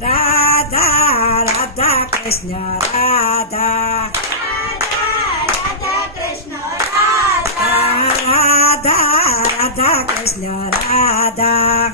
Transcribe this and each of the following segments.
રાધા રાધા કૃષ્ણ રાધા રાધા કૃષ્ણ રાધા રાધા રાધા કૃષ્ણ રાધા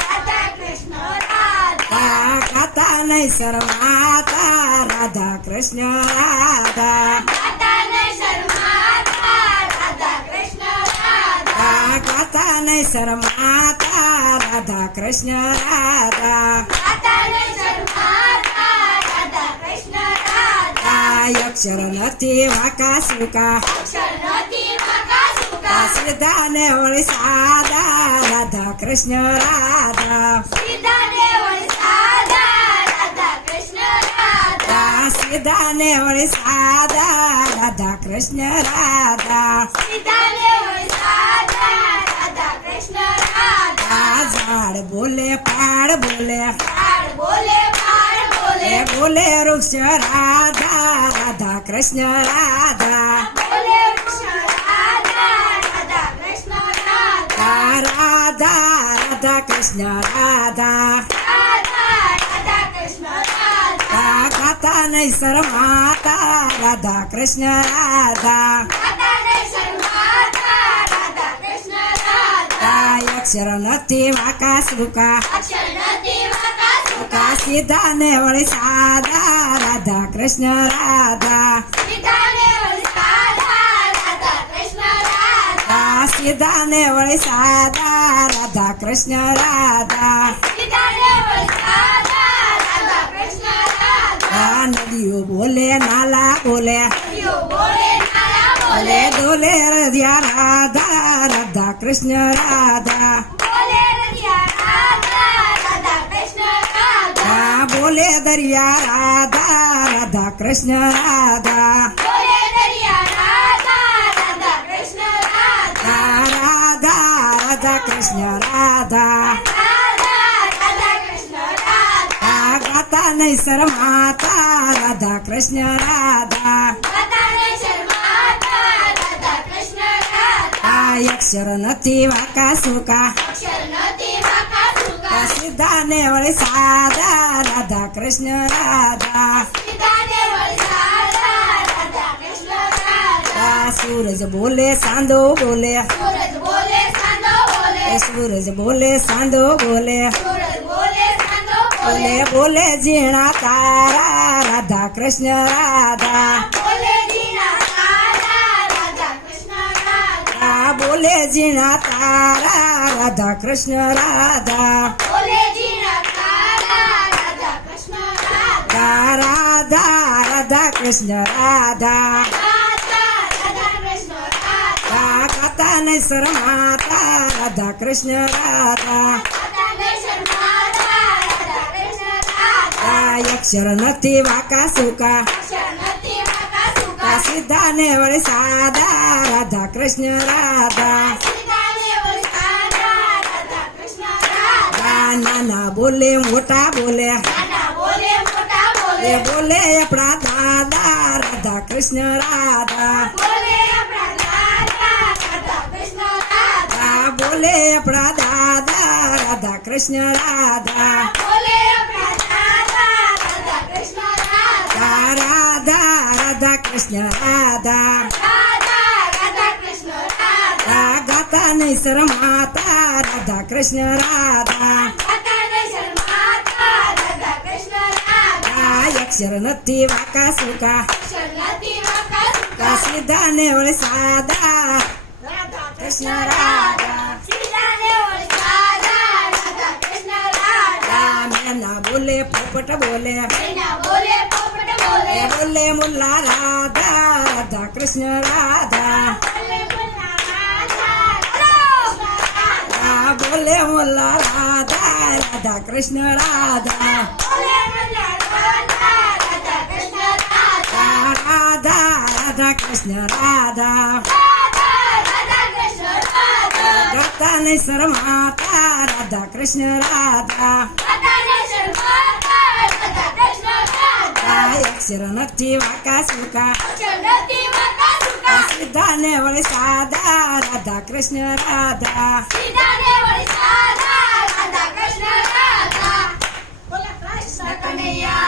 રાધા કૃષ્ણ રાધા ગાતા નહીં શરમાતા રાધા કૃષ્ણ રાધા ગાતા નહીં શરમાતા રાધા કૃષ્ણ રાધા ગાતા નહીં શરમાતા રાધા કૃષ્ણ રાધા ગાતા નહીં શરમાતા રાધા કૃષ્ણ રાધા અક્ષર નથી વાકા સુકા અક્ષર નથી વાકા સુકા સીધા ને વળી સાદા રાધા કૃષ્ણ રાધા સીધા ને વળી સાદા રાધા કૃષ્ણ રાધા સીધા ને વળી સાદા રાધા કૃષ્ણ રાધા સીધા ને વળી સાદા રાધા કૃષ્ણ રાધા ઝાડ બોલે પાડ બોલે પાડ બોલે પાડ બોલે બોલે વૃક્ષ રાધા રાધા કૃષ્ણ રાધા બોલે કૃષ્ણ રાધા રાધા કૃષ્ણ રાધા રાધા રાધા કૃષ્ણ રાધા રાધા રાધા કૃષ્ણ રાધા ગાતા નહીં શરમાતા રાધા કૃષ્ણ રાધા ગાતા નહીં શરમાતા રાધા કૃષ્ણ રાધા અક્ષર નથી વાકા સુકા અક્ષર નથી વાકા સુકા સીધા ને વળી સાદા રાધા કૃષ્ણ રાધા સીધા ને વળી સાદા રાધા કૃષ્ણ રાધા સીધા ને વળી સાદા રાધા કૃષ્ણ રાધા સીધા ને વળી સાદા રાધા કૃષ્ણ રાધા નદીઓ બોલે નાલા બોલે યો બોલે નાલા બોલે ડોલે રધ્યા રાધા રાધા કૃષ્ણ રાધા બોલે રધિયા રાધા રાધા કૃષ્ણ રાધા બોલે દરિયા રાધા રાધા કૃષ્ણ રાધા બોલે દરિયા રાધા રાધા કૃષ્ણ રાધા રાધા રાધા કૃષ્ણ રાધા રાધા રાધા કૃષ્ણ રાધા ગાતા નહીં શરમાતા રાધા કૃષ્ણ રાધા ગાતા નહીં શરમાતા રાધા કૃષ્ણ રાધા અક્ષર નથી વાકા સુકા અક્ષર નથી વાકા સુકા સીધા ને વળી સાદા રાધા કૃષ્ણ રાધા સીધા ને વળી સાદા રાધા કૃષ્ણ રાધા સૂરજ બોલે સાંદો બોલે સૂરજ બોલે સાંધો બોલે સૂરજ બોલે સાંદો બોલે સૂરજ બોલે સાંધો બોલે બોલે ઝીણા તારા રાધા કૃષ્ણ રાધા બોલે જીના સાદા રાધા કૃષ્ણ રાધા બોલે ઝીણા તારા રાધા કૃષ્ણ રાધા બોલે જીના સાદા રાધા કૃષ્ણ રાધા રાધા રાધા કૃષ્ણ રાધા રાધા રાધા કૃષ્ણ રાધા ગાતા નહીં શરમાતા રાધા કૃષ્ણ રાધા ગાતા નહીં શરમાતા રાધા કૃષ્ણ રાધા અક્ષર નથી વાકા સુકા અક્ષર નથી વાકા સુકા સીધા ને વળી સાદા રાધા કૃષ્ણ રાધા સીધા ને વળી સાદા રાધા કૃષ્ણ રાધા નાના બોલે મોટા બોલે નાના બોલે મોટા બોલે બોલે આપણા દાદા રાધા કૃષ્ણ રાધા બોલે આપણા દાદા રાધા કૃષ્ણ રાધા બોલે આપણા દાદા રાધા કૃષ્ણ રાધા બોલે આપણા દાદા રાધા કૃષ્ણ રાધા રાધા રાધા કૃષ્ણ રાધા રાધા રાધા કૃષ્ણ રાધા ગાતા નહીં શરમાતા રાધા કૃષ્ણ રાધા ગાતા નહીં શરમાતા રાધા કૃષ્ણ રાધા અક્ષર નથી વાકા સુકા અક્ષર નથી વાકા સુકા સીધા ને વળી સાદા રાધા કૃષ્ણ રાધા સીધા ને વળી સાદા રાધા કૃષ્ણ રાધા મેના બોલે પોપટ બોલે એના બોલે પોપટ બોલે બોલે મુલ્લા રાધા રાધા કૃષ્ણ રાધા બોલે મુલ્લા રાધા કૃષ્ણ રાધા બોલે મુલ્લા રાધા રાધા કૃષ્ણ રાધા બોલે મુલ્લા રાધા રાધા કૃષ્ણ રાધા રાધા રાધા કૃષ્ણ રાધા રાધા રાધા કૃષ્ણ રાધા ગાતા નહીં શરમાતા રાધા કૃષ્ણ રાધા ગાતા નહીં શરમાતા રાધા કૃષ્ણ રાધા અક્ષર નથી વાકા સુકા અક્ષર નથી વાકા સુકા સીધા ને વળી સાદા રાધા કૃષ્ણ રાધા સીધા ને વળી સાદા રાધા કૃષ્ણ રાધા કનૈયા